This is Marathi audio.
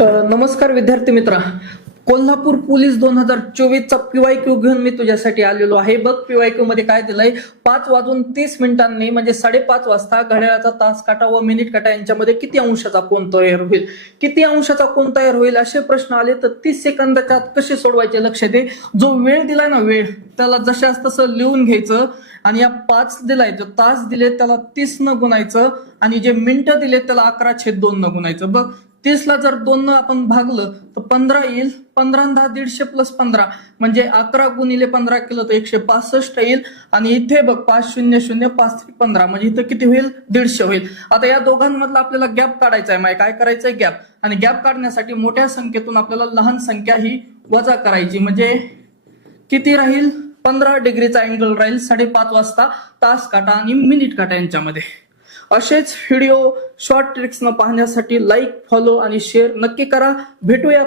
नमस्कार विद्यार्थी मित्रा. कोल्हापूर पोलीस 2024 चा PYQ घेऊन मी तुझ्यासाठी आलेलो आहे. बघ PYQ मध्ये काय दिलंय, 5:30 म्हणजे 5:30 वाजता घड्याळाचा तास काटा व मिनिट काटा यांच्यामध्ये किती अंशाचा कोन तयार होईल, किती अंशाचा कोन तयार होईल असे प्रश्न आले तर 30 सेकंदाच्या आत कसे सोडवायचे लक्ष दे. जो वेळ दिलाय ना, वेळ त्याला जशास तसं लिहून घ्यायचं आणि या 5 दिलाय, जो तास दिले त्याला 30 न गुणायचं आणि जे मिनिटं दिले त्याला 11/2 न गुणायचं. बघ 30 ला जर 2 न आपण भागलं तर 15 येईल. 15 10 150 प्लस 15 म्हणजे 11 गुणिले 15 केलं तर 165 येईल. आणि इथे बघ 500 5 15 म्हणजे इथं किती होईल, 150 होईल. आता या दोघांमधला आपल्याला गॅप काढायचा आहे. काय करायचंय, गॅप. आणि गॅप काढण्यासाठी मोठ्या संख्येतून आपल्याला लहान संख्या ही वजा करायची. म्हणजे किती राहील, 15 डिग्रीचा अँगल राहील 5:30 वाजता तास काटा आणि मिनिट काटा यांच्यामध्ये. असेच व्हिडिओ शॉर्ट ट्रिक्स न पाहण्यासाठी लाईक, फॉलो आणि शेअर नक्की करा. भेटूया